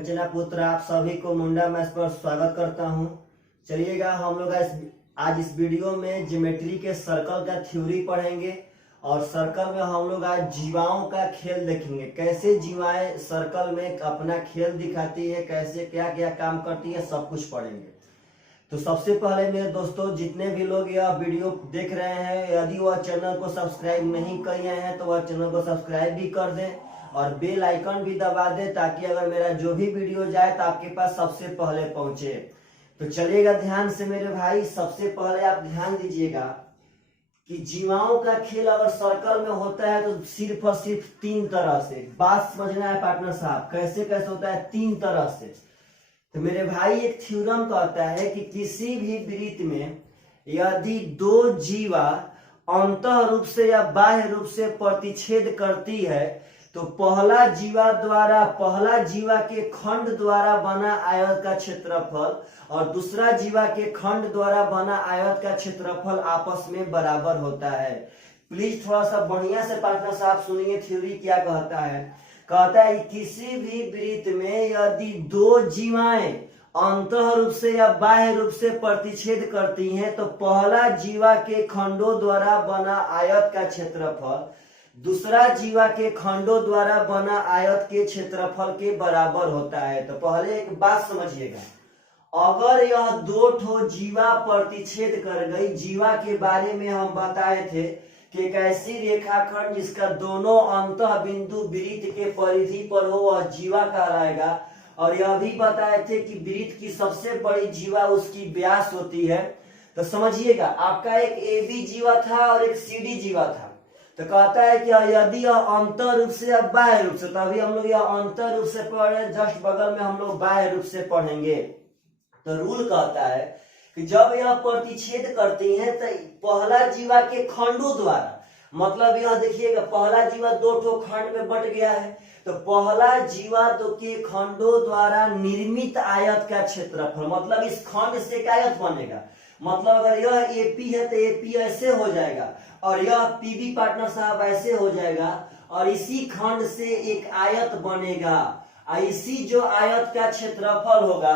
कंचना पुत्र आप सभी को मुंडा मैथ्स पर स्वागत करता हूं। चलिएगा हम लोग आज इस वीडियो में ज्योमेट्री के सर्कल का थ्योरी पढ़ेंगे और सर्कल में हम लोग आज जीवाओं का खेल देखेंगे। कैसे जीवाएं सर्कल में अपना खेल दिखाती है, कैसे क्या क्या काम करती है, सब कुछ पढ़ेंगे। तो सबसे पहले मेरे दोस्तों, जितने भी लोग यह वीडियो देख रहे हैं, यदि वह चैनल को सब्सक्राइब नहीं किए हैं तो वह चैनल को सब्सक्राइब भी कर दें और बेल आइकन भी दबा दें, ताकि अगर मेरा जो भी वीडियो जाए तो आपके पास सबसे पहले पहुंचे। तो चलिएगा ध्यान से मेरे भाई। सबसे पहले आप ध्यान दीजिएगा कि जीवाओं का खेल अगर सर्कल में होता है तो सिर्फ और सिर्फ तीन तरह से। बात समझना है पार्टनर साहब, कैसे कैसे होता है, तीन तरह से। तो मेरे भाई एक थ्योरम कहता है कि किसी भी वृत्त में यदि दो जीवा अंतः रूप से या बाह्य रूप से प्रतिच्छेद करती है तो पहला जीवा के खंड द्वारा बना आयत का क्षेत्रफल और दूसरा जीवा के खंड द्वारा बना आयत का क्षेत्रफल आपस में बराबर होता है। प्लीज थोड़ा सा बढ़िया से पार्टनर साहब सुनिए, थ्योरी क्या कहता है। कहता है किसी भी वृत्त में यदि दो जीवाएं अंतः रूप से या बाह्य रूप से प्रतिच्छेद करती हैं तो पहला जीवा के खंडों द्वारा बना आयत का क्षेत्रफल दूसरा जीवा के खंडों द्वारा बना आयत के क्षेत्रफल के बराबर होता है। तो पहले एक बात समझिएगा, अगर यह दो ठो जीवा प्रतिच्छेद कर गई, जीवा के बारे में हम बताए थे कि एक ऐसी रेखाखंड जिसका दोनों अंतः बिंदु वृत्त के परिधि पर हो वह जीवा कहलाएगा। और यह भी बताए थे कि वृत्त की सबसे बड़ी जीवा उसकी व्यास होती है। तो समझिएगा, आपका एक ए बी जीवा था और एक सी डी जीवा था। तो कहता है कि यदि यह अंतर रूप से या बाह्य रूप से, तो अभी हम लोग यह अंतर रूप से पढ़ रहे हैं, जस्ट बगल में हम लोग बाह्य रूप से पढ़ेंगे। तो रूल कहता है कि जब यह प्रतिच्छेद करती हैं तो पहला जीवा के खंडों द्वारा, मतलब यह देखिएगा पहला जीवा दो ठो खंड में बट गया है, तो पहला जीवा दो के खंडों द्वारा निर्मित आयत का क्षेत्रफल, मतलब इस खंड से एक आयत बनेगा। मतलब अगर यह एपी है तो एपी ऐसे हो जाएगा और यह पीबी पार्टनर साहब ऐसे हो जाएगा और इसी खंड से एक आयत बनेगा। इसी जो आयत का क्षेत्रफल होगा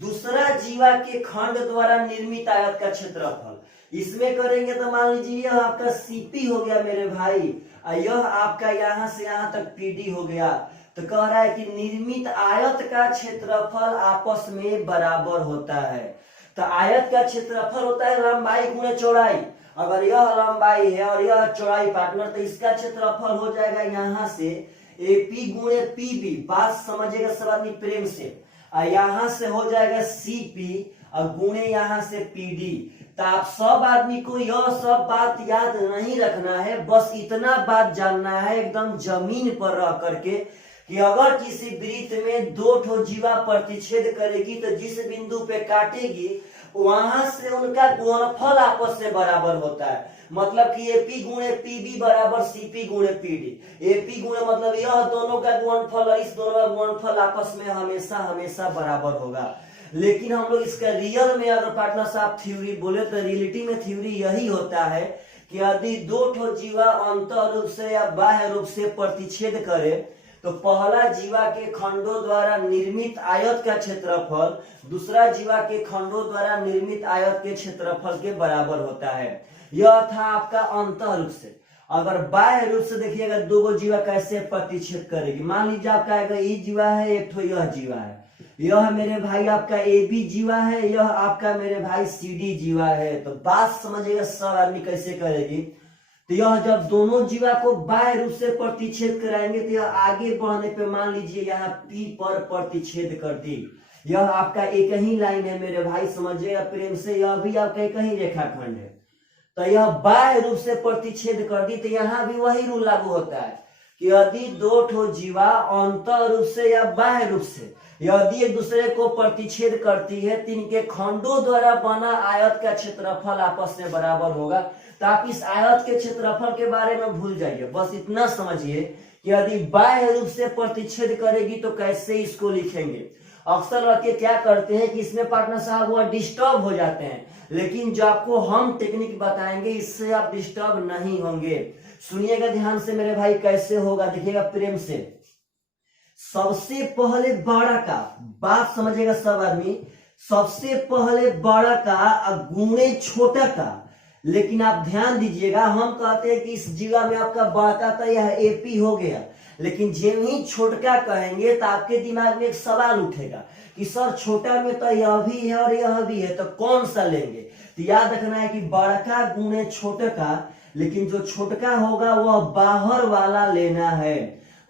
दूसरा जीवा के खंड द्वारा निर्मित आयत का क्षेत्रफल। इसमें करेंगे तो मान लीजिए यह आपका सीपी हो गया मेरे भाई, यह आपका यहां से यहां तक पीडी हो गया। तो कह रहा है कि निर्मित आयत का क्षेत्रफल आपस में बराबर होता है। तो आयत का क्षेत्रफल होता है लंबाई गुणे चौड़ाई। अगर यह लंबाई है और यह चौड़ाई पार्टनर, तो इसका क्षेत्रफल हो जाएगा यहाँ से एपी गुणे पीबी। बात समझिएगा सब आदमी प्रेम से। यहाँ से हो जाएगा सीपी और गुणे यहाँ से पीडी। तो आप सब आदमी को यह सब बात याद नहीं रखना है, बस इतना बात जानना है एकदम जमीन पर रह करके कि अगर किसी वृत्त में दो ठो जीवा प्रतिच्छेद करेगी तो जिस बिंदु पे काटेगी वहां से उनका गुणनफल आपस में बराबर होता है। मतलब कि एपी गुणे पीबी बराबर सीपी गुणे पीडी। एपी गुणे मतलब यह दोनों का गुणनफल और इस दोनों का गुणनफल आपस में हमेशा हमेशा बराबर होगा। लेकिन हम लोग इसका रियल में अगर पार्टनर साहब थ्योरी बोले तो रियलिटी में थ्योरी यही होता है कि यदि दो ठो जीवा अंतः रूप से या बाह्य रूप से प्रतिच्छेद करे तो पहला जीवा के खंडों द्वारा निर्मित आयत का क्षेत्रफल दूसरा जीवा के खंडों द्वारा निर्मित आयत के क्षेत्रफल के बराबर होता है। यह था आपका अंतः रूप से। अगर बाह्य रूप से देखिएगा दो जीवा कैसे प्रतिच्छेद करेगी। मान लीजिए आपका ये जीवा है, एक ठो यह जीवा है, यह मेरे भाई आपका ए बी जीवा है, यह आपका मेरे भाई सी डी जीवा है। तो बात समझिएगा सब आदमी कैसे करेगी। तो यह जब दोनों जीवा को बाह्य रूप से प्रतिच्छेद कराएंगे तो यह आगे बढ़ने पे मान लीजिए यहाँ पी पर प्रतिच्छेद कर दी। यह आपका एक ही लाइन है मेरे भाई, समझिएगा प्रेम से, यह भी आपका एक ही रेखाखंड है। तो यह बाह्य रूप से प्रतिच्छेद कर दी तो यहाँ भी वही रूल लागू होता है कि यदि दो ठो जीवा अंतः रूप से या बाह्य रूप से यदि एक दूसरे को प्रतिच्छेद करती है तो इनके खंडों द्वारा बना आयत का क्षेत्रफल आपस में बराबर होगा। तो आप इस आयत के क्षेत्रफल के बारे में भूल जाइए, बस इतना समझिए कि यदि बाह्य रूप से प्रतिच्छेद करेगी तो कैसे इसको लिखेंगे। अक्सर लड़के क्या करते हैं कि इसमें पार्टनर साहब वो डिस्टर्ब हो जाते हैं, लेकिन जो आपको हम टेक्निक बताएंगे इससे आप डिस्टर्ब नहीं होंगे। सुनिएगा ध्यान से मेरे भाई, कैसे होगा देखिएगा प्रेम से। सबसे पहले बड़ा का, बात समझेगा सब आदमी, सबसे पहले बड़ा का गुणे छोटा का। लेकिन आप ध्यान दीजिएगा, हम कहते हैं कि इस जिला में आपका बड़ा था, यह एपी हो गया, लेकिन जब ही छोटका कहेंगे तो आपके दिमाग में एक सवाल उठेगा कि सर छोटा में तो यह भी है और यह भी है, तो कौन सा लेंगे। तो याद रखना है कि बड़का गुणे छोटका, लेकिन जो छोटका होगा वह बाहर वाला लेना है।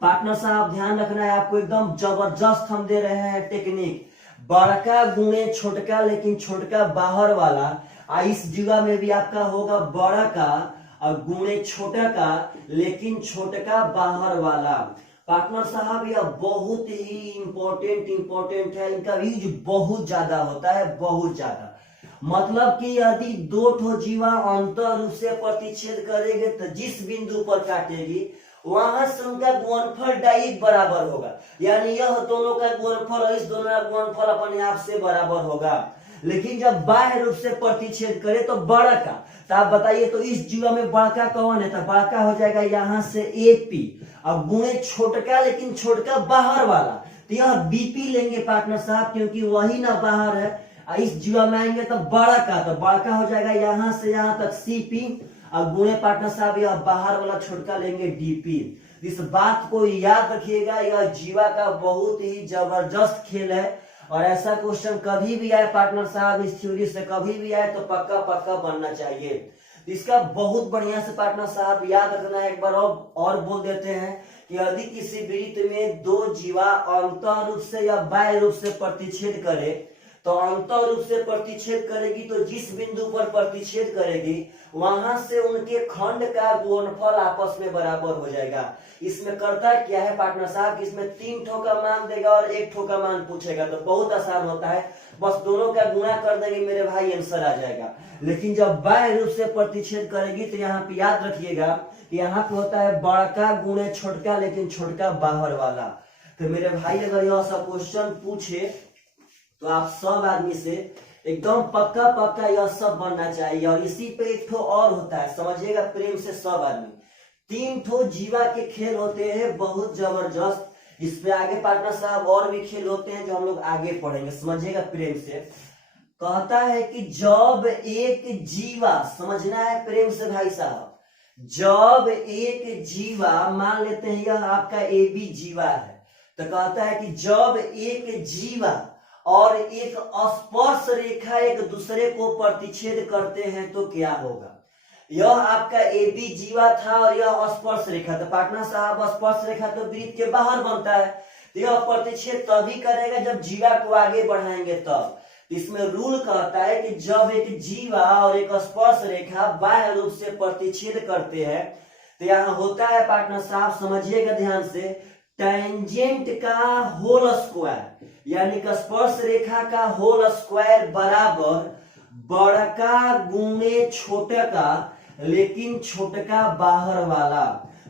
पार्टनर साहब ध्यान रखना है, आपको एकदम जबरदस्त हम दे रहे हैं टेक्निक। बड़का गुणे छोटका, लेकिन छोटका बाहर वाला। इस जगह में भी आपका होगा बड़ा का और गुणे छोटा का, लेकिन छोटका बाहर वाला। पार्टनर साहब यह बहुत ही इंपॉर्टेंट है, इनका यूज बहुत ज्यादा होता है, बहुत ज्यादा। मतलब कि यदि दो ठो जीवा अंतर रूप से प्रतिच्छेद करेंगे तो जिस बिंदु पर काटेगी वहां से उनका गुणनफल डायरेक्ट बराबर होगा, यानी यह दोनों का गुणनफल और इस दोनों का गुणनफल अपने आप से बराबर होगा। लेकिन जब बाह्य रूप से प्रतिच्छेद करे तो बड़ा का, तो आप बताइए तो इस जीवा में बड़का कौन है, तो बड़का हो जाएगा यहाँ से एपी, अब गुणे छोटका लेकिन छोटका बाहर वाला, तो यह बीपी लेंगे पार्टनर साहब, क्योंकि वही ना बाहर है। इस जीवा में आएंगे तो बड़ा का, तो बड़का हो जाएगा यहाँ से यहाँ तक सीपी, और गुणे पार्टनर साहब यह बाहर वाला छोटका लेंगे डीपी। इस बात को याद रखिएगा, यह जीवा का बहुत ही जबरदस्त खेल है, और ऐसा क्वेश्चन कभी भी आए पार्टनर साहब इस थ्योरी से कभी भी आए तो पक्का पक्का बनना चाहिए। इसका बहुत बढ़िया से पार्टनर साहब याद रखना है। एक बार और बोल देते हैं कि यदि किसी वृत्त में दो जीवा अंतर रूप से या बाह्य रूप से प्रतिच्छेद करे, तो अंतर रूप से प्रतिच्छेद करेगी तो जिस बिंदु पर प्रतिच्छेद करेगी वहां से उनके खंड का गुणनफल आपस में बराबर हो जाएगा। इसमें करता क्या है पार्टनर साहब, इसमें 3 ठो का मान देगा और 1 ठो का मान पूछेगा, तो बहुत आसान होता है, बस दोनों का गुणा कर देंगे मेरे भाई, आंसर आ जाएगा। लेकिन जब बाह्य रूप से प्रतिच्छेद करेगी तो यहाँ पे याद रखिएगा कि यहाँ पे होता है बड़का गुणे छोटका, लेकिन छोटका बाहर वाला। तो मेरे भाई अगर यह सब क्वेश्चन पूछे तो आप सब आदमी से एकदम पक्का पक्का यह सब बनना चाहिए। और इसी पे एक ठो और होता है, समझिएगा प्रेम से सब आदमी, 3 ठो जीवा के खेल होते हैं बहुत जबरदस्त। इस पे आगे पार्टनर साहब और भी खेल होते हैं जो हम लोग आगे पढ़ेंगे, समझिएगा प्रेम से। कहता है कि जब एक जीवा, समझना है प्रेम से भाई साहब, जब एक जीवा, मान लेते हैं यह आपका ए बी जीवा है, तो कहता है कि जब एक जीवा और एक स्पर्श रेखा एक दूसरे को प्रतिच्छेद करते हैं तो क्या होगा। यह आपका ए बी जीवा था और यह स्पर्श रेखा, तो पार्टनर साहब स्पर्श रेखा तो वृत्त के बाहर बनता है, तो यह प्रतिच्छेद तभी करेगा जब जीवा को आगे बढ़ाएंगे तब। इसमें रूल कहता है कि जब एक जीवा और एक स्पर्श रेखा बाह्य रूप से प्रतिच्छेद करते हैं तो यहाँ होता है पार्टनर साहब, समझिएगा ध्यान से, टेंजेंट का होल स्क्वायर, यानी कि स्पर्श रेखा का होल स्क्वायर बराबर बड़का गुणे छोटका, लेकिन छोटका बाहर वाला।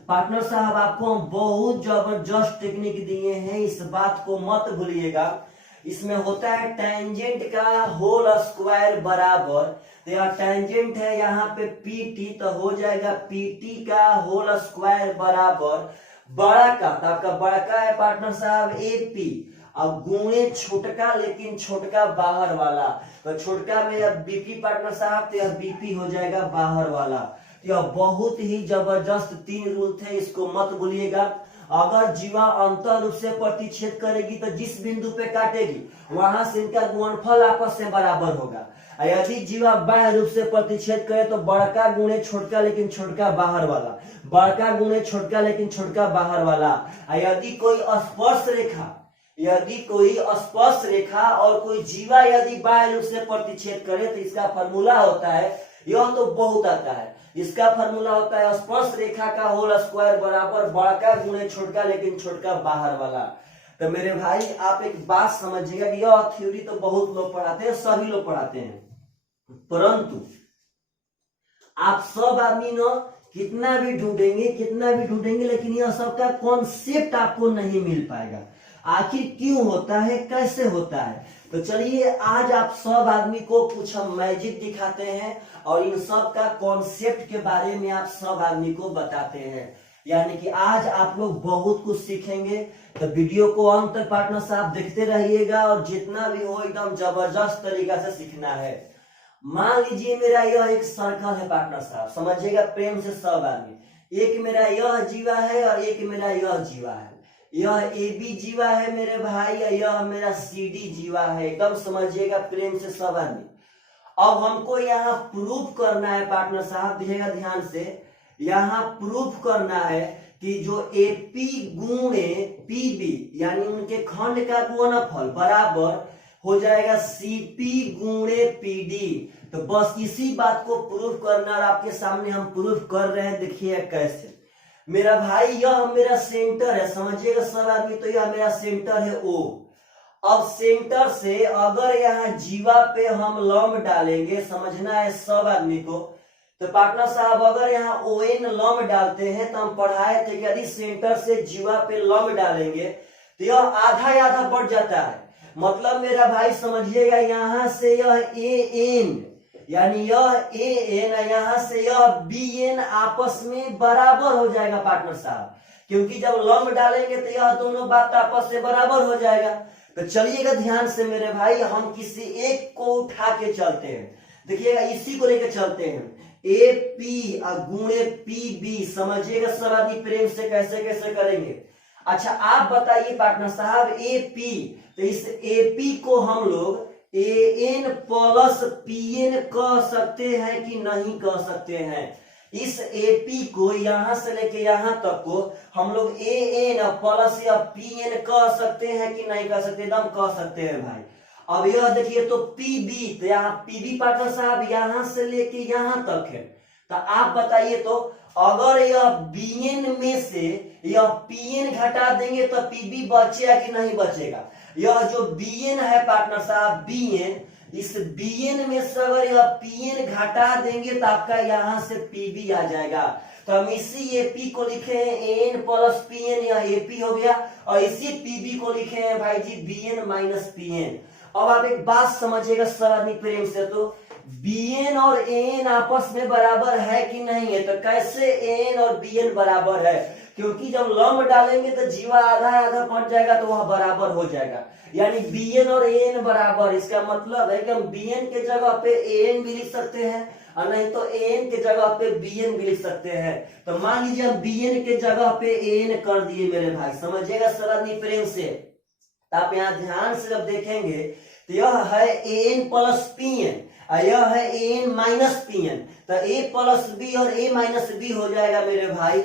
पार्टनर साहब आपको हम बहुत जबरदस्त टेक्निक दिए हैं, इस बात को मत भूलिएगा। इसमें होता है टेंजेंट का होल स्क्वायर बराबर, तो यह टेंजेंट है यहाँ पे पीटी, तो हो जाएगा पीटी का होल स्क्वायर बराबर बड़ा का, तो आपका बड़ा का है पार्टनर साहब एपी, अब गुणे छोटका लेकिन छोटका बाहर वाला, तो छोटका में अब बीपी पार्टनर साहब, तो यह बीपी हो जाएगा बाहर वाला। तो यह बहुत ही जबरदस्त 3 रूल थे, इसको मत भूलिएगा। अगर जीवा अंतर रूप से प्रतिच्छेद करेगी तो जिस बिंदु पे काटेगी वहां से इनका गुणनफल आपस में बराबर होगा। यदि जीवा बाह्य रूप से प्रतिच्छेद करे तो बड़का गुणे छोटका लेकिन छोटका बाहर वाला, बड़का गुणे छोटका लेकिन छोटका बाहर वाला। यदि कोई स्पर्श रेखा, यदि कोई स्पर्श रेखा और कोई जीवा यदि बाह्य रूप से प्रतिच्छेद करे तो इसका फॉर्मूला होता है, यह तो बहुत आता है, इसका फॉर्मूला होता है स्पर्श रेखा का होल स्क्वायर बराबर बड़का गुणे छोटका लेकिन छोटका बाहर वाला। तो मेरे भाई आप एक बात समझिएगा कि यह थ्योरी तो बहुत लोग पढ़ाते हैं, सभी लोग पढ़ाते हैं, परंतु आप सब आदमी न कितना भी ढूंढेंगे लेकिन यह सबका कॉन्सेप्ट आपको नहीं मिल पाएगा। आखिर क्यों होता है, कैसे होता है, तो चलिए आज आप सब आदमी को कुछ हम मैजिक दिखाते हैं और इन सब का कॉन्सेप्ट के बारे में आप सब आदमी को बताते हैं। यानी कि आज आप लोग बहुत कुछ सीखेंगे। तो वीडियो को अंत तक पार्टनर साहब देखते रहिएगा और जितना भी हो एकदम जबरदस्त तरीका से सीखना है। मान लीजिए मेरा यह एक सर्कल है पार्टनर साहब, समझिएगा प्रेम से सब आदमी। एक मेरा यह जीवा है और एक मेरा यह जीवा है। यह ए बी जीवा है मेरे भाई, यह मेरा सी डी जीवा है। एकदम समझिएगा प्रेम से सब आदमी। अब हमको यहाँ प्रूफ करना है पार्टनर साहब, देखिएगा ध्यान से। यहाँ प्रूफ करना है कि जो एपी गुणे पीबी यानी उनके खंड का गुणनफल बराबर हो जाएगा सीपी गुणे पीडी। तो बस इसी बात को प्रूफ करना और आपके सामने हम प्रूफ कर रहे हैं। देखिए कैसे मेरा भाई, यह मेरा सेंटर है, समझिएगा सब आदमी। तो यह मेरा सेंटर है ओ। अब सेंटर से अगर यहाँ जीवा पे हम लंब डालेंगे, समझना है सब आदमी को। तो पार्टनर साहब अगर यहाँ ओ एन लंब डालते हैं तो हम पढ़ाए थे कि यदि सेंटर से जीवा पे लंब डालेंगे तो यह आधा आधा बढ़ जाता है। मतलब मेरा भाई समझिएगा, यहाँ से यह ए एन यानी यह ए एन, यहाँ से यह बी एन आपस में बराबर हो जाएगा पार्टनर साहब, क्योंकि जब लंब डालेंगे तो यह दोनों बात आपस में बराबर हो जाएगा। तो चलिएगा ध्यान से मेरे भाई, हम किसी एक को उठा के चलते हैं। देखिएगा इसी को लेकर चलते हैं, ए पी गुणे पी बी। समझिएगा सब आदमी प्रेम से कैसे कैसे करेंगे। अच्छा आप बताइए पार्टनर साहब, ए पी, तो इस ए पी को हम लोग A N plus P N कह सकते हैं कि नहीं कह सकते हैं। इस एपी को यहां से लेके यहां तक को हम लोग ए एन प्लस या पी एन कह सकते हैं कि नहीं कह सकते? एकदम कह सकते हैं भाई। अब यह देखिए तो पीबी, तो यहाँ पीबी पार्टनर साहब यहां से लेके यहां तक है। तो आप बताइए तो अगर यह बीएन में से यह पीएन घटा देंगे तो पीबी बचेगा कि नहीं बचेगा? यह जो बीएन है पार्टनर साहब बीएन, इस बीएन में से अगर यह पीएन घटा देंगे तो आपका यहां से पीबी आ जाएगा। तो हम इसी एपी को लिखे हैं एन प्लस पीएन, यह एपी हो गया। और इसी पीबी को लिखे हैं भाई जी बीएन माइनस पीएन। अब आप एक बात समझिएगा सब आदमी प्रेम से, तो बीएन और एन आपस में बराबर है कि नहीं है? तो कैसे एन और बीएन बराबर है? क्योंकि जब लंब डालेंगे तो जीवा आधा आधा पड़ जाएगा तो वह बराबर हो जाएगा। यानी बीएन और एन बराबर, इसका मतलब है कि हम बीएन के जगह पे एन भी लिख सकते हैं और नहीं तो एन के जगह पे बीएन भी लिख सकते हैं। तो मान लीजिए हम बीएन के जगह पे एन कर दिए मेरे भाई, समझिएगा सब आदमी प्रेम से। तो आप यहाँ ध्यान से जब देखेंगे तो यह है एन प्लस पीएन, यह है एन माइनस पीएन। तो ए प्लस बी और ए माइनस बी हो जाएगा मेरे भाई,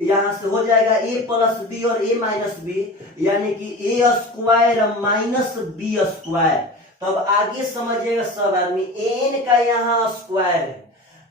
यहां से हो जाएगा ए प्लस बी और ए माइनस बी, यानी कि ए स्क्वायर माइनस बी स्क्वायर। तो अब आगे समझिएगा सब आदमी, एन का यहाँ स्क्वायर है।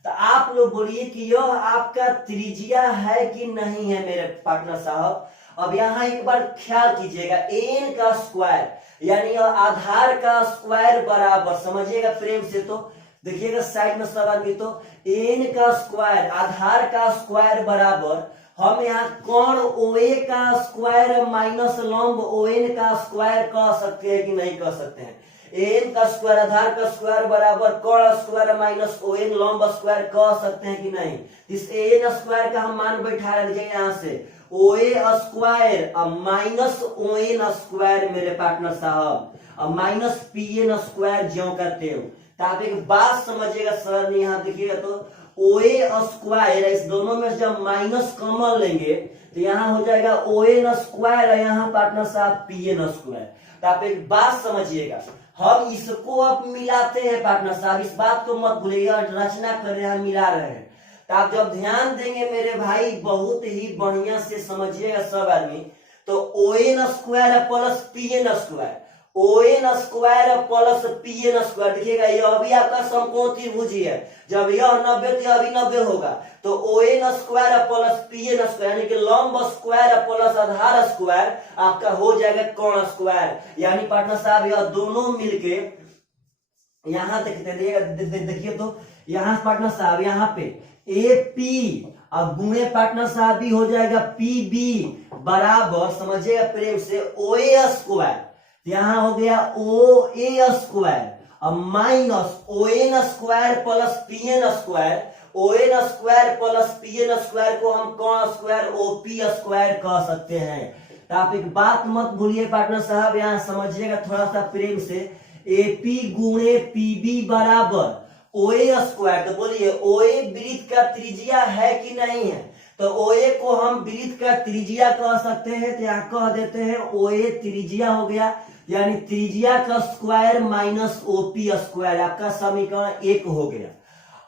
तो आप लोग बोलिए कि यह आपका त्रिज्या है कि नहीं है मेरे पार्टनर साहब? अब यहाँ एक बार ख्याल कीजिएगा, एन का स्क्वायर यानी आधार का स्क्वायर बराबर, समझिएगा प्रेम से। तो देखिएगा साइड में सब आदमी, तो एन का स्क्वायर आधार का स्क्वायर बराबर हम यहाँ कौन ओए का स्क्वायर माइनस लंब ओएन का स्क्वायर कह सकते हैं कि नहीं कह सकते हैं? एन का स्क्वायर आधार का स्क्वायर बराबर कौन स्क्वायर माइनस ओएन लंब स्क्वायर कह सकते हैं कि नहीं? इस एन स्क्वायर का हम मान बैठा रहे, देखिए यहाँ से ओए स्क्वायर माइनस ओएन स्क्वायर मेरे पार्टनर साहब, माइनस पीएन स्क्वायर ज्यों करते हो। तो आप एक बात समझिएगा सर, यहाँ देखिएगा तो ओए स्क्वायर, इस दोनों में जब माइनस कॉमन लेंगे तो यहाँ हो जाएगा ओएन स्क्वायर और यहाँ पार्टनर साहब पीएन स्क्वायर। तो आप एक बात समझिएगा, हम इसको अब मिलाते हैं पार्टनर साहब, इस बात को मत भूलिएगा, रचना कर रहे हैं मिला रहे हैं। तो आप जब ध्यान देंगे मेरे भाई बहुत ही बढ़िया से समझिएगा सब आदमी, तो ON square plus PN square, on square plus PN square, देखिएगा यह भी आपका समकोण त्रिभुज ही है। जब यह 90 तो यह भी 90 होगा। तो ON square plus PN square यानी कि लंब स्क्वायर प्लस आधार स्क्वायर आपका हो जाएगा कोण स्क्वायर। यानी पार्टनर साहब यह दोनों मिलके यहाँ देखिए तो यहाँ पार्टनर साहब यहाँ पे ए पी अब गुणे पार्टनर साहब भी हो जाएगा पी बी बराबर, समझिएगा प्रेम से, ओ ए स्क्वायर, यहाँ हो गया ओ ए स्क्वायर अब minus O N square plus P N square, O N square plus P N square को हम कौन स्क्वायर ओपी स्क्वायर कह सकते हैं। तो आप एक बात मत भूलिए पार्टनर साहब, यहाँ समझिएगा थोड़ा सा प्रेम से, एपी गुणे पीबी बराबर ओए स्क्वायर। तो बोलिए ओए वृत्त का त्रिज्या है कि नहीं है, तो ओए को हम वृत्त का त्रिज्या कह सकते हैं, तो यहाँ कह देते हैं ओए त्रिज्या हो गया, यानी त्रिज्या का स्क्वायर माइनस ओपी स्क्वायर, आपका समीकरण 1 हो गया।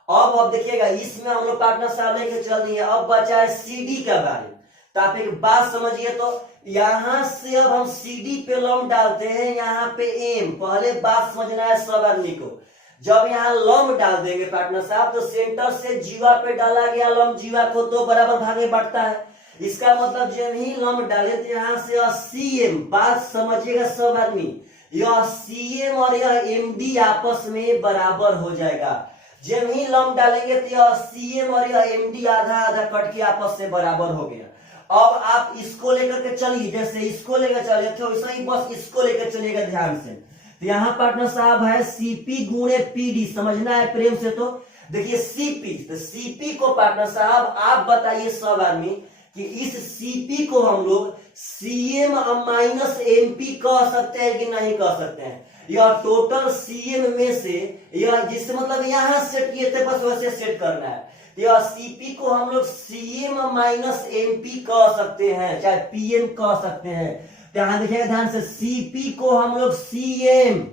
अब देखिएगा इसमें हम लोग पार्टनर साहब लेके चल रही है। अब बचा है सीडी का बारे में, तो आप एक बात समझिए, तो यहां से अब हम सीडी पे लंब डालते हैं, यहाँ पे एम, पहले बात समझना है सब आदमी को। जब यहाँ लंब डाल देंगे पार्टनर साहब, तो सेंटर से जीवा पे डाला गया लंब जीवा को 2 बराबर भागे बढ़ता है। इसका मतलब जब ही लंब डाले तो यहाँ से सीएम, बात समझिएगा सब आदमी, यह सीएम और यह एमडी आपस में बराबर हो जाएगा। जब ही लंब डालेंगे तो यह सीएम और यह एमडी आधा आधा कट के आपस से बराबर हो गया। अब आप इसको लेकर के चलिए, जैसे इसको लेकर चलिए थे वैसे ही बस इसको लेकर चलिएगा ध्यान से। तो यहाँ पार्टनर साहब है सीपी गुणे पीडी, समझना है प्रेम से। तो देखिए सीपी, तो सीपी को पार्टनर साहब आप बताइए सब आदमी कि इस सीपी को हम लोग सीएम माइनस एमपी कह सकते हैं कि नहीं कह सकते हैं। यह टोटल सीएम में से यह, जिससे मतलब यहाँ सेट किए थे बस वैसे सेट करना है। यह सीपी को हम लोग सीएम माइनस एमपी कह सकते हैं, चाहे पीएम कह सकते हैं। यहां देखिएगा ध्यान से, सीपी को हम लोग सीएम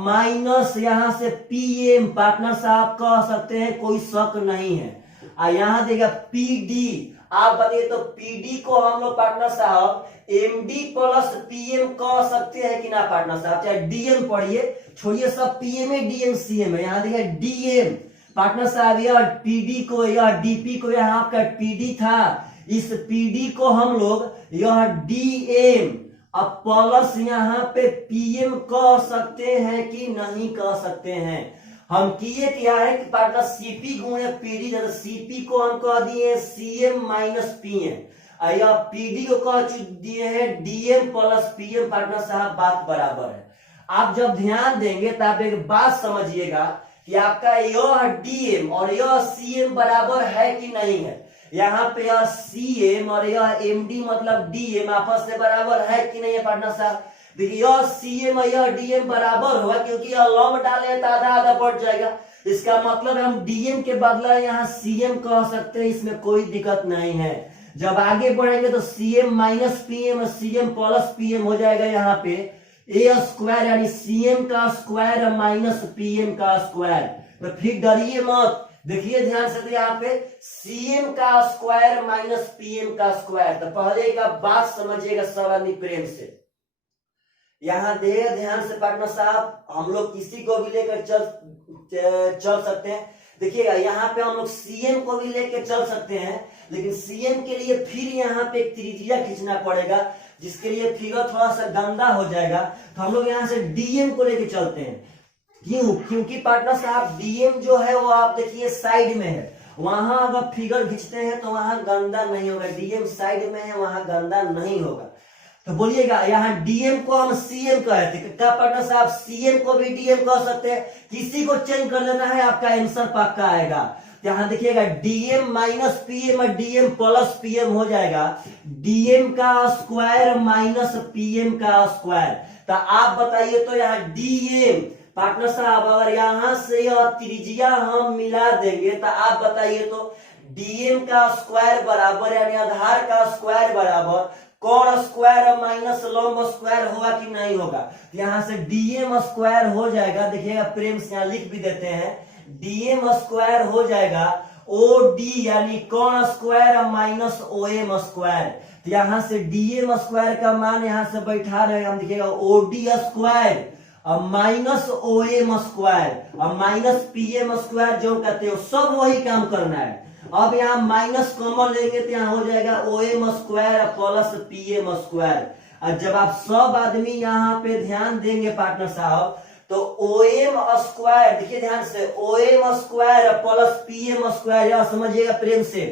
माइनस यहां से पीएम पार्टनर साहब कह सकते हैं, कोई शक नहीं है। यहां देखिएगा पीडी, आप बताइए तो पीडी को हम लोग पार्टनर साहब एमडी प्लस पीएम कह सकते हैं कि ना पार्टनर साहब, चाहे डीएम पढ़िए, छोड़िए सब पीएम है डीएम सीएम है। यहाँ देखिए डीएम पार्टनर साहब, यह पीडी को, यह डीपी को, यहाँ आपका पीडी था, इस पीडी को हम लोग यह डीएम अब प्लस यहाँ पे पीएम कह सकते हैं कि नहीं कह सकते हैं। हम किए क्या है कि पार्टनर सीपी गुणे पीडी, जैसे सीपी को हम कह दिए सीएम माइनस पीएम, यह पीडी को कह दिए हैं डीएम प्लस पीएम। पार्टनर साहब बात बराबर है। आप जब ध्यान देंगे तो आप एक बात समझिएगा कि आपका यह डीएम और यह सीएम बराबर है कि नहीं है। यहाँ पे यह सीएम और यह एमडी मतलब डीएम आपस से बराबर है कि नहीं है पार्टनर साहब। देखिए यह सीएम और यह डीएम बराबर होगा, क्योंकि यह लंब डाले तो आधा आधा बढ़ जाएगा। इसका मतलब हम डीएम के बदला यहाँ सीएम कह सकते हैं, इसमें कोई दिक्कत नहीं है। जब आगे बढ़ेंगे तो CM minus PM, CM plus PM हो जाएगा। यहाँ पे ए स्क्वायर यानी सीएम का स्क्वायर माइनस पीएम का स्क्वायर। तो फिर डरिए मत, देखिए ध्यान से, तो यहाँ पे सीएम का स्क्वायर माइनस पीएम का स्क्वायर। तो पहले का बात समझिएगा सब आदमी प्रेम से। यहाँ दे ध्यान से पार्टनर साहब, हम लोग किसी को भी लेकर चल सकते हैं। देखिएगा यहाँ पे हम लोग सीएम को भी लेकर चल सकते हैं, लेकिन सीएम के लिए फिर यहाँ पे एक त्रिज्या खींचना पड़ेगा, जिसके लिए फिगर थोड़ा सा गंदा हो जाएगा। तो हम लोग यहाँ से डीएम को लेकर चलते हैं। क्यों? क्योंकि पार्टनर साहब डीएम जो है वो आप देखिए साइड में है, वहां अगर फिगर खींचते हैं तो वहां गंदा नहीं होगा। डीएम साइड में है, वहां गंदा नहीं होगा। तो बोलिएगा यहाँ डीएम को हम सीएम कहते हैं, क्या पार्टनर साहब सीएम को भी डीएम कह सकते हैं। किसी को चेंज कर लेना है, आपका आंसर पक्का आएगा। यहाँ देखिएगा डीएम माइनस पीएम और डीएम प्लस पीएम हो जाएगा, डीएम का स्क्वायर माइनस पीएम का स्क्वायर। तो आप बताइए तो यहाँ डीएम पार्टनर साहब अगर यहाँ से यह त्रिज्या हम मिला देंगे तो आप बताइए तो डीएम का स्क्वायर बराबर यानी आधार का स्क्वायर बराबर कोण स्क्वायर माइनस लंब स्क्वायर होगा कि नहीं होगा। यहाँ से डीएम स्क्वायर हो जाएगा, देखिएगा प्रेम से यहाँ लिख भी देते हैं, डीएम स्क्वायर हो जाएगा ओ डी यानी कोण square minus O M square. तो यहाँ से डीएम स्क्वायर का मान यहाँ से बैठा रहे हम, देखिएगा O D square minus O M square और माइनस पीएम स्क्वायर जो कहते हो सब वही काम करना है। अब यहाँ माइनस कॉमन लेंगे तो यहाँ हो जाएगा O M square plus PM square. और जब आप सब आदमी यहाँ पे ध्यान देंगे पार्टनर साहब तो ओ एम स्क्वायर, देखिए ध्यान से, O M square plus PM square, यह समझिएगा प्रेम से,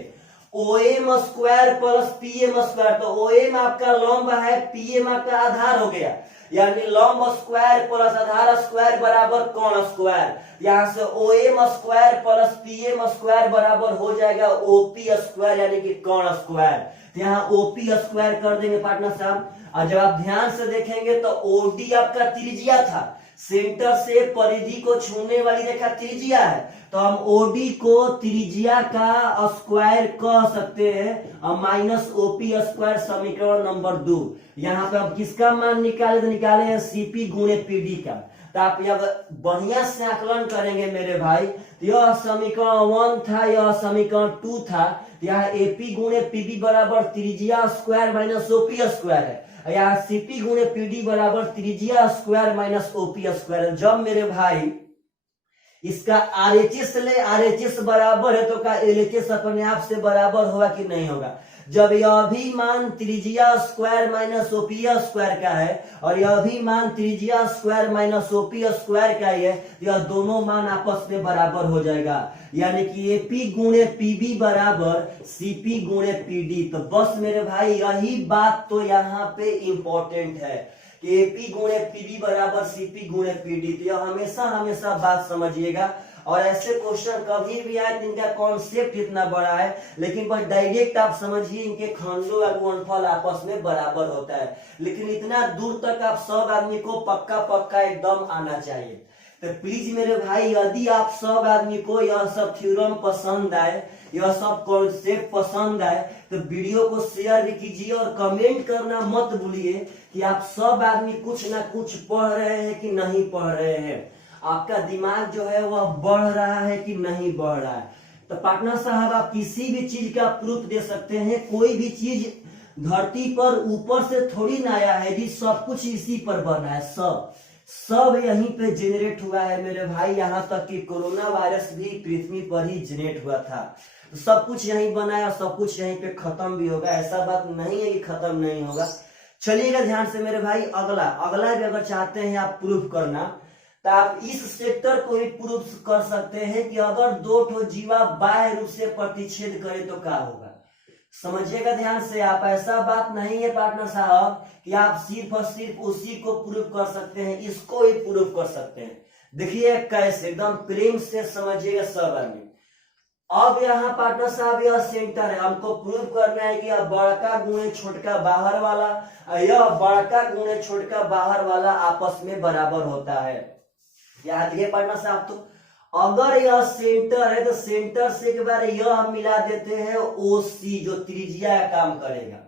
O M square plus PM square. तो ओ एम आपका लंब है, पीएम आपका आधार हो गया। यानी लंब स्क्वायर प्लस आधार स्क्वायर बराबर कोण स्क्वायर। यहाँ से OM square plus PM square बराबर हो जाएगा OP स्क्वायर यानी कि कोण स्क्वायर। तो यहाँ OP स्क्वायर कर देंगे पार्टनर साहब। और जब आप ध्यान से देखेंगे तो OD आपका त्रिज्या था, सेंटर से परिधि को छूने वाली रेखा त्रिज्या है, तो हम OD को त्रिज्या का स्क्वायर कह सकते हैं और माइनस OP स्क्वायर समीकरण नंबर 2। यहाँ पे अब किसका मान निकाले तो निकाले हैं CP गुणे PD का। तो आप जब बढ़िया से आकलन करेंगे मेरे भाई, तो यह समीकरण 1 था, यह समीकरण 2 था। यहाँ AP गुणे PB बराबर त्रिज्या स्क्वायर माइनस OP स्क्वायर है, यहाँ CP गुणे PD बराबर त्रिज्या स्क्वायर माइनस OP स्क्वायर। जब मेरे भाई इसका RHS ले, RHS बराबर है तो का LHS अपने आप से बराबर होगा कि नहीं होगा। जब यह भी मान त्रिज्या स्क्वायर माइनस OP स्क्वायर का है और यह भी मान त्रिज्या स्क्वायर माइनस OP स्क्वायर का ही है, यह दोनों मान आपस में बराबर हो जाएगा, यानी कि AP गुणे PB बराबर CP गुणे PD। तो बस मेरे भाई यही बात तो यहाँ पे इंपॉर्टेंट है कि AP गुणे PB बराबर CP गुणे PD। तो यह हमेशा हमेशा बात समझिएगा। और ऐसे क्वेश्चन कभी भी आए इनका कॉन्सेप्ट इतना बड़ा है, लेकिन बस डायरेक्ट आप समझिए इनके खंडों और गुणनफल आपस में बराबर होता है, लेकिन इतना दूर तक आप सब आदमी को पक्का पक्का एकदम आना चाहिए। तो प्लीज मेरे भाई यदि आप सब आदमी को यह सब थ्योरम पसंद आए, यह सब कॉन्सेप्ट पसंद आए, तो वीडियो को शेयर भी कीजिए और कमेंट करना मत भूलिए कि आप सब आदमी कुछ ना कुछ पढ़ रहे हैं कि नहीं पढ़ रहे हैं, आपका दिमाग जो है वह बढ़ रहा है कि नहीं बढ़ रहा है। तो पार्टनर साहब आप किसी भी चीज का प्रूफ दे सकते हैं, कोई भी चीज धरती पर ऊपर से थोड़ी ना आया है जी, सब कुछ इसी पर बना है, सब यहीं पे जेनरेट हुआ है मेरे भाई। यहाँ तक कि कोरोना वायरस भी पृथ्वी पर ही जेनरेट हुआ था, तो सब कुछ यहीं बना है, सब कुछ यहीं पे खत्म भी होगा, ऐसा बात नहीं है कि खत्म नहीं होगा। चलिएगा ध्यान से मेरे भाई, अगला भी अगर चाहते हैं आप प्रूफ करना तो आप इस सेक्टर को भी प्रूफ कर सकते हैं कि अगर दो ठो जीवा बाह्य रूप से प्रतिच्छेद करे तो क्या होगा। समझिएगा ध्यान से, आप ऐसा बात नहीं है पार्टनर साहब कि आप सिर्फ और सिर्फ उसी को प्रूफ कर सकते हैं, इसको ही प्रूफ कर सकते हैं। देखिए कैसे, एकदम प्रेम से समझिएगा सब आदमी। अब यहाँ पार्टनर साहब यह सेंटर है, हमको प्रूफ करना है कि यह बड़का गुणे छोटका बाहर वाला, यह बड़का गुणे छोटका बाहर वाला आपस में बराबर होता है। याद है पार्टनर साहब, तो अगर यह सेंटर है तो सेंटर से एक बार यह हम मिला देते हैं OC जो त्रिज्या का काम करेगा।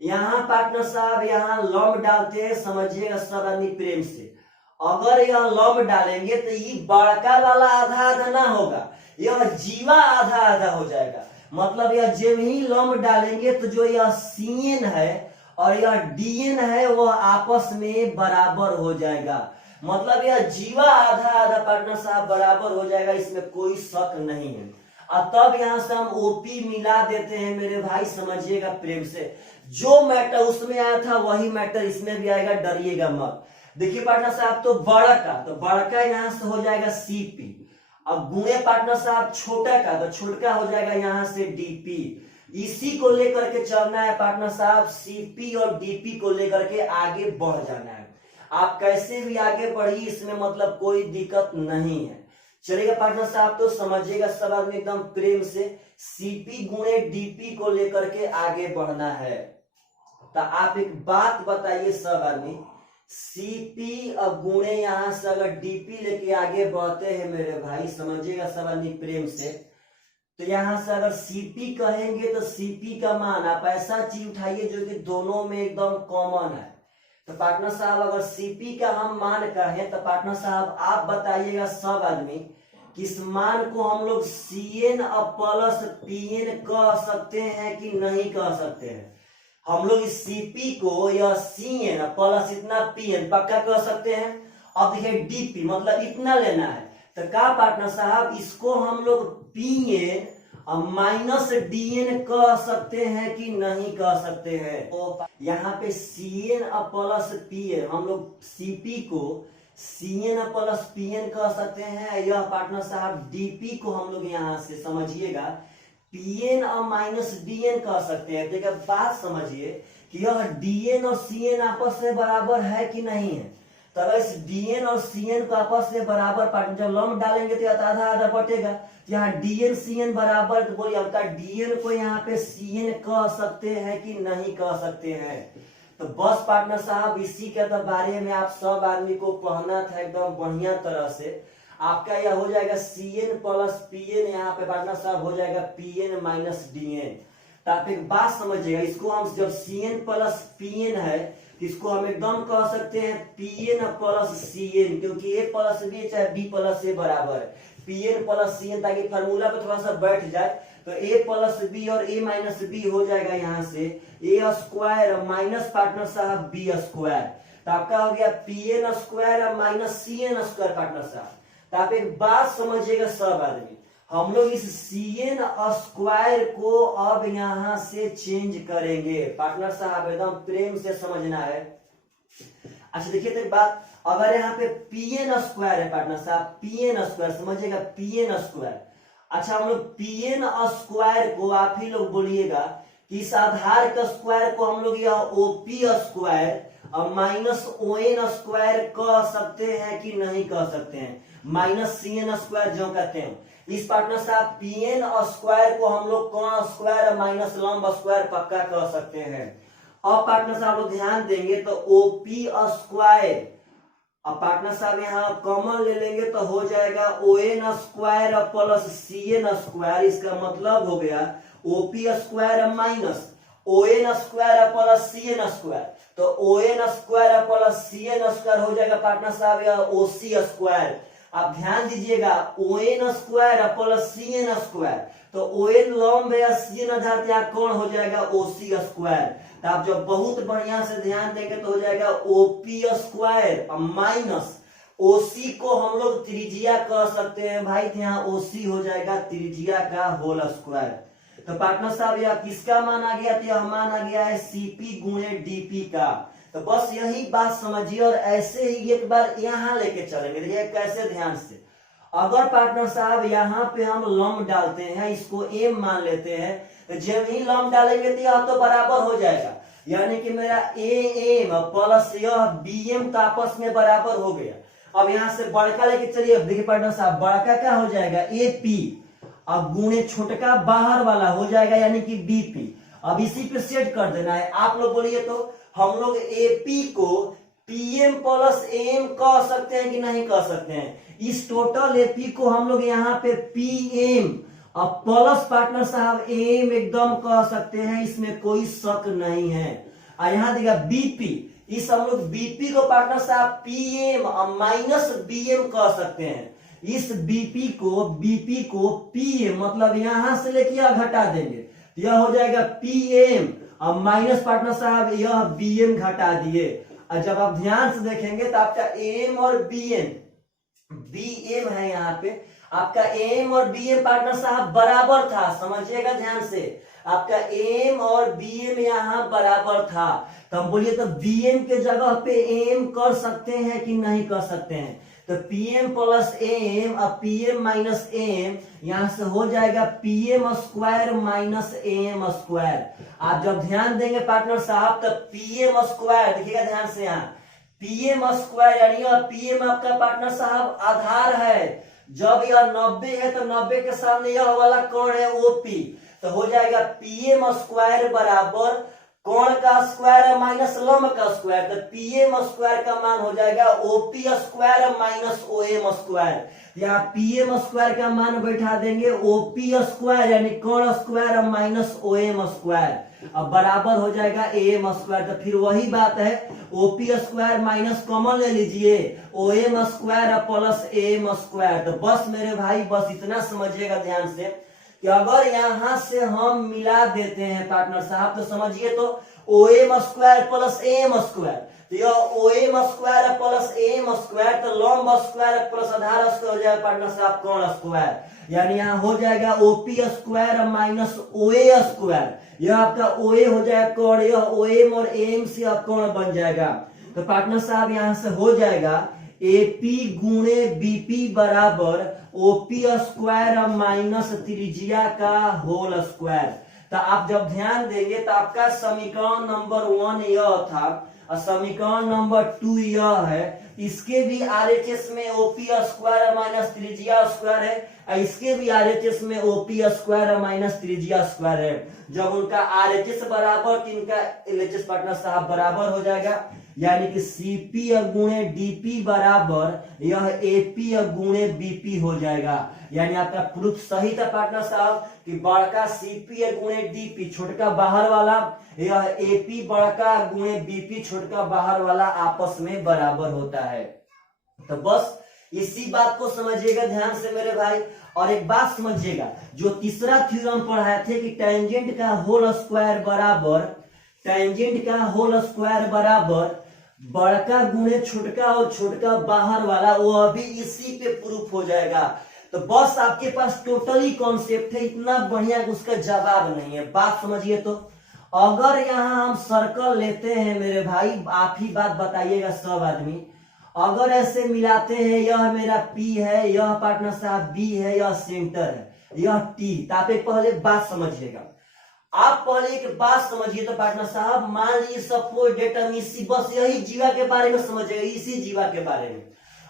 यहाँ पार्टनर साहब यहाँ लंब डालते हैं, समझिएगा सब आदमी प्रेम से। अगर यह लंब डालेंगे तो ये बड़का वाला आधा आधा ना होगा, यह जीवा आधा आधा हो जाएगा। मतलब यह जब ही लंब डालेंगे तो जो यह CN है और यह DN है वह आपस में बराबर हो जाएगा। मतलब यह जीवा आधा आधा पार्टनर साहब बराबर हो जाएगा, इसमें कोई शक नहीं है। और तब यहां से हम OP मिला देते हैं मेरे भाई, समझिएगा प्रेम से। जो मैटर उसमें आया था वही मैटर इसमें भी आएगा, डरिएगा मत। देखिए पार्टनर साहब, तो बड़का यहां से हो जाएगा CP। अब गुणे पार्टनर साहब छोटा का, तो छोटका हो जाएगा यहां से DP। इसी को लेकर के चलना है पार्टनर साहब, CP और DP को लेकर के आगे बढ़ जाना है। आप कैसे भी आगे बढ़िए, इसमें मतलब कोई दिक्कत नहीं है। चलेगा पार्टनर साहब, तो समझिएगा सब आदमी एकदम प्रेम से, CP गुणे DP को लेकर के आगे बढ़ना है। तो आप एक बात बताइए सब आदमी, CP अब गुणे यहां से अगर DP लेके आगे बढ़ते हैं मेरे भाई, समझिएगा सब आदमी प्रेम से, तो यहां से अगर CP कहेंगे तो CP का मान आप ऐसा चीज उठाइए जो कि दोनों में एकदम कॉमन है। तो पार्टनर साहब अगर CP का हम मान कहें तो पार्टनर साहब आप बताइएगा सब आदमी कि इस मान को हम लोग CN प्लस PN कह सकते हैं कि नहीं कह सकते हैं। हम लोग इस CP को यह CN प्लस इतना PN पक्का कह सकते हैं। अब देखिए DP मतलब इतना लेना है, तो क्या पार्टनर साहब इसको हम लोग PN माइनस DN कह सकते हैं कि नहीं कह सकते हैं। तो यहाँ पे CN प्लस PN हम लोग CP को CN प्लस PN कह सकते हैं। यह पार्टनर साहब DP को हम लोग यहाँ से समझिएगा PN और माइनस DN कह सकते हैं। देखिए बात समझिए कि कि यह डीएन और सीएन आपस में बराबर है कि नहीं है। तो अगर इस डीएन और सीएन को आपस में बराबर पार्टनर जब लंब डालेंगे तो आधा आधा बटेगा। यहाँ डीएन सीएन बराबर, तो बोलिए आपका डीएन को यहाँ पे सीएन कह सकते हैं कि नहीं कह सकते हैं। तो बस पार्टनर साहब इसी के बारे में आप सब आदमी को पढ़ना था एकदम बढ़िया तरह से। आपका यह हो जाएगा सीएन प्लस पीएन, यहाँ पे पार्टनर साहब हो जाएगा पीएन माइनस डीएन। तो आप एक बात समझिएगा, इसको हम जब सीएन प्लस पीएन है इसको हम एकदम कह सकते हैं पीएन प्लस सीएन, क्योंकि ए प्लस बी चाहे बी प्लस ए बराबर है। पीएन प्लस सीएन, ताकि फार्मूला पे थोड़ा सा बैठ जाए। तो ए प्लस बी और ए माइनस बी हो जाएगा यहाँ से ए स्क्वायर माइनस पार्टनर साहब बी स्क्वायर। तो आपका हो गया PN square minus CN square partner साहब। तो आप एक बात समझिएगा सब आदमी, हम लोग इस सीएन स्क्वायर को अब यहां से चेंज करेंगे पार्टनर साहब, एकदम प्रेम से समझना है। अच्छा देखिए तो एक बात, अगर यहाँ पे पीएन स्क्वायर है पार्टनर साहब, पीएन स्क्वायर समझिएगा, पीएन स्क्वायर। अच्छा हम लोग पीएन स्क्वायर को आप ही लोग बोलिएगा कि इस आधार का स्क्वायर को हम लोग यह ओपी स्क्वायर और माइनस ओएन स्क्वायर कह सकते हैं कि नहीं कह सकते हैं। माइनस सीएन स्क्वायर जो कहते हैं इस पार्टनर साहब पीएन स्क्वायर को हम लोग कौन स्क्वायर माइनस लंब स्क्वायर पक्का कह सकते हैं। अब पार्टनर साहब लोग ध्यान देंगे तो ओपी स्क्वायर, अब पार्टनर साहब यहाँ कॉमन ले लेंगे तो हो जाएगा ON square plus CN square. इसका मतलब हो गया OP square minus ON square plus CN square. तो ON square plus CN square हो जाएगा पार्टनर साहब या ओसी स्क्वायर। आप ध्यान दीजिएगा on square plus CN square, तो ओएन लंब या सीएन आधार यहाँ कौन हो जाएगा ओसी स्क्वायर। तो आप जब बहुत बढ़िया से ध्यान देंगे तो हो जाएगा ओपी स्क्वायर माइनस ओसी को हम लोग त्रिज्या कह सकते हैं भाई, तो यहाँ ओसी हो जाएगा त्रिज्या का होल स्क्वायर। तो पार्टनर साहब यह किसका मान आ गया, तो यह मान आ गया है सीपी गुणे डीपी का। तो बस यही बात समझिए और ऐसे ही एक बार यहाँ लेके चलेंगे। देखिए कैसे, ध्यान से। अगर पार्टनर साहब यहाँ पे हम लंब डालते हैं, इसको एम मान लेते हैं, तो जब ही लंब डालेंगे तो यह तो बराबर हो जाएगा, यानी कि मेरा ए एम प्लस यह बी एम तो आपस में बराबर हो गया। अब यहाँ से बड़का लेके चलिए, देखिए पार्टनर साहब बड़का क्या हो जाएगा ए पी, अब गुणे छोटका बाहर वाला हो जाएगा यानी कि बीपी। अब इसी पे सेट कर देना है। आप लोग बोलिए तो हम लोग एपी को पीएम प्लस एम कह सकते हैं कि नहीं कह सकते हैं। इस टोटल एपी को हम लोग यहाँ पे पीएम और प्लस पार्टनर साहब एम एकदम कह सकते हैं, इसमें कोई शक नहीं है। और यहाँ देखिए बीपी, इस हम लोग बीपी को पार्टनर साहब पीएम और माइनस बीएम कह सकते हैं। इस बीपी को पीएम मतलब यहां से लेके घटा देंगे, यह हो जाएगा पीएम और माइनस पार्टनर साहब यह बीएम घटा दिए। और जब आप ध्यान से देखेंगे तो आपका एम और बीएम है, यहाँ पे आपका एम और बीएम पार्टनर साहब बराबर था, समझिएगा ध्यान से। आपका एम और बीएम यहाँ बराबर था, तो हम बोलिए तो बीएम के जगह पे एम कर सकते हैं कि नहीं कर सकते हैं। तो पीएम प्लस एम और पीएम माइनस एम, यहां से हो जाएगा PM square minus M square. आप जब ध्यान देंगे पार्टनर साहब तो पीएम स्क्वायर देखिएगा ध्यान से, यहाँ पीएम स्क्वायर यानी पीएम आपका पार्टनर साहब आधार है। जब यह 90 है तो 90 के सामने यह वाला कोण है ओपी, तो हो जाएगा पीएम स्क्वायर बराबर कोण का स्क्वायर माइनस लंब का स्क्वायर। तो पीएम स्क्वायर का मान हो जाएगा OP square minus OM square. यहाँ पीएम स्क्वायर का मान बैठा देंगे ओपी स्क्वायर यानी कोण स्क्वायर माइनस ओएम स्क्वायर, अब बराबर हो जाएगा एम स्क्वायर। तो फिर वही बात है, ओपी स्क्वायर माइनस कॉमन ले लीजिए, OM square plus M square. तो बस मेरे भाई बस इतना समझिएगा ध्यान से कि अगर यहां से हम मिला देते हैं पार्टनर साहब तो समझिए तो OM square plus M square, तो यह OM square plus M square, तो लंब स्क्वायर प्लस आधार स्क्वायर हो जाएगा पार्टनर साहब कोण स्क्वायर, यानी यहाँ हो जाएगा ओपी स्क्वायर माइनस ओए स्क्वायर। यह आपका ओए हो जाएगा कोण, यह ओएम और एम से कोण बन जाएगा। तो पार्टनर साहब यहाँ से हो जाएगा एपी गुणे बीपी बराबर ओपी स्क्वायर माइनस त्रिज्या का होल स्क्वायर। तो तो आप जब ध्यान देंगे तो आपका समीकरण नंबर 1 यह था और समीकरण नंबर 2 यह है। इसके भी आरएचएस में ओपी स्क्वायर माइनस त्रिज्या स्क्वायर है और इसके भी आरएचएस में ओपी स्क्वायर माइनस त्रिज्या स्क्वायर है। जब उनका आरएचएस बराबर तो इनका एलएचएस पार्टनर साहब बराबर हो जाएगा, यानी कि सीपी गुणे डीपी बराबर यह एपी गुणे बीपी हो जाएगा। यानी आपका प्रूफ सही था पार्टनर साहब कि बड़का सीपी गुणे डीपी छोटका बाहर वाला, यह एपी बड़का गुणे बीपी छोटका बाहर वाला आपस में बराबर होता है। तो बस इसी बात को समझिएगा ध्यान से मेरे भाई। और एक बात समझिएगा, जो तीसरा थ्योरम पढ़ाए थे कि टेंजेंट का होल स्क्वायर बराबर, टेंजेंट का होल स्क्वायर बराबर बड़का गुणे छोटका और छोटका बाहर वाला, वो अभी इसी पे प्रूफ हो जाएगा। तो बस आपके पास टोटली कॉन्सेप्ट है, इतना बढ़िया उसका जवाब नहीं है। बात समझिए। तो अगर यहाँ हम सर्कल लेते हैं मेरे भाई, आप ही बात बताइएगा सब आदमी, अगर ऐसे मिलाते हैं, यह मेरा P है, यह पार्टनर साहब B है, यह सेंटर है, यह T। तो आप एक पहले बात समझिएगा, आप पहले एक बात समझिए। तो पार्टनर साहब मान लीजिए सपोज डेटा इसी, बस यही जीवा के बारे में समझिएगा, इसी जीवा के बारे में।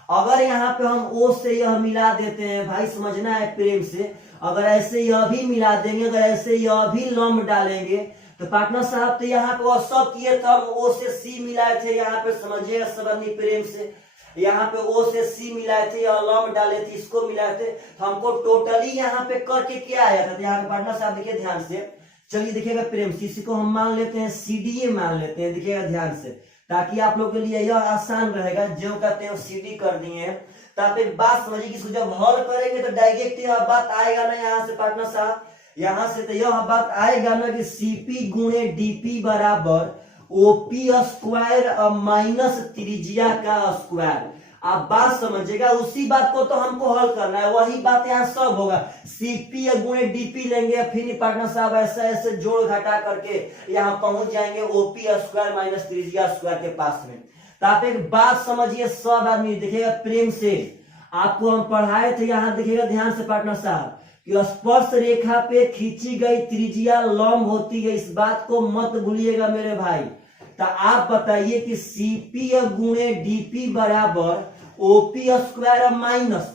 अगर यहाँ पे हम O से यह मिला देते हैं भाई, समझना है प्रेम से, अगर ऐसे यह भी मिला देंगे, अगर ऐसे यह भी लंब डालेंगे तो पार्टनर साहब तो यहाँ पे वो सब किए तो हम O से C मिलाए थे, यहाँ पे समझिएगा सब आदमी प्रेम से, यहाँ पे O से C मिलाए थे या लंब डाले थे, इसको मिलाए थे, तो हमको टोटली यहाँ पे करके क्या आया था। यहाँ पे पार्टनर साहब देखिए ध्यान से, चलिए देखिएगा प्रेम से, इसी को हम मान लेते हैं CDA मान लेते हैं, देखिएगा ध्यान से, ताकि आप लोग के लिए यह आसान रहेगा। जो कहते हैं CD कर दिए हैं, तो आप एक बात समझिए कि जब हल करेंगे तो डायरेक्ट यह बात आएगा ना यहाँ से पार्टनर साहब, यहाँ से तो यह बात आएगा ना कि CP गुणे DP बराबर OP स्क्वायर माइनस त्रिज्या का स्क्वायर। आप बात समझिएगा, उसी बात को तो हमको हल करना है, वही बात यहाँ सब होगा। CP गुणे DP लेंगे, फिर पार्टनर साहब ऐसा ऐसे जोड़ घटा करके यहाँ पहुंच जाएंगे OP स्क्वायर माइनस त्रिज्या स्क्वायर के पास में। तो आप एक बात समझिए सब आदमी, देखिएगा प्रेम से, आपको हम पढ़ाए थे, यहाँ देखिएगा ध्यान से पार्टनर साहब कि स्पर्श रेखा पे खींची गई त्रिज्या लंब होती है, इस बात को मत भूलिएगा मेरे भाई। तो आप बताइए कि CP गुणे DP बराबर OP स्क्वायर माइनस,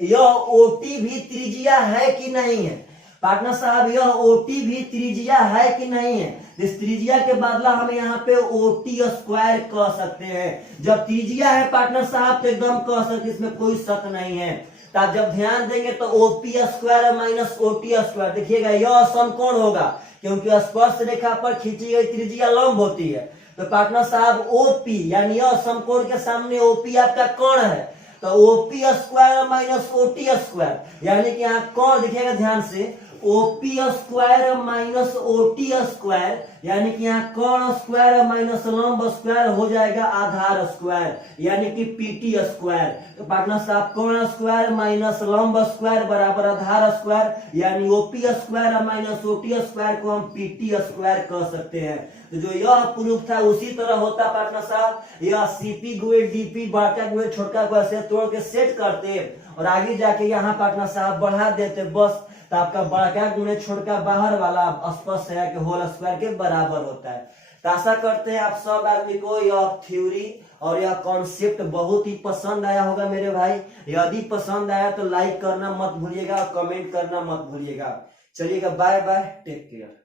यह OT भी त्रिज्या है कि नहीं है पार्टनर साहब, यह OT भी त्रिज्या है कि नहीं है। इस त्रिज्या के बदला हम यहाँ पे OT स्क्वायर कह सकते हैं। जब त्रिज्या है पार्टनर साहब तो एकदम कह सकते, इसमें कोई शक नहीं है। तो आप जब ध्यान देंगे तो OP square minus OT square, देखिएगा यह समकोण होगा, क्योंकि स्पर्श रेखा पर खींची गई त्रिज्या लंब होती है। तो पार्टनर साहब OP यानी यह समकोण के सामने OP आपका कोण है, तो OP square minus OT square, यानी कि यहाँ कोण देखिएगा ध्यान से, OP square minus OT square, यानी कि यहाँ कोण स्क्वायर माइनस लंब स्क्वायर हो जाएगा आधार स्क्वायर, यानी कि PT स्क्वायर। तो पार्टनर साहब कोण स्क्वायर माइनस लंब स्क्वायर बराबर आधार स्क्वायर, यानी OP square minus OT square को हम PT स्क्वायर कह सकते हैं। तो जो यह प्रूफ था उसी तरह होता पार्टनर साहब, यह CP गुणे DP बड़का गुणे छोटका को ऐसे तोड़ के सेट करते और आगे जाके यहाँ पार्टनर साहब बढ़ा देते, बस तो आपका बड़का गुणे छोटका बाहर वाला स्पष्ट है कि होल स्क्वायर के बराबर होता है। तो आशा करते हैं आप सब आदमी को यह थ्योरी और यह कॉन्सेप्ट बहुत ही पसंद आया होगा मेरे भाई। यदि पसंद आया तो लाइक करना मत भूलिएगा और कमेंट करना मत भूलिएगा। चलिएगा, बाय बाय, टेक केयर।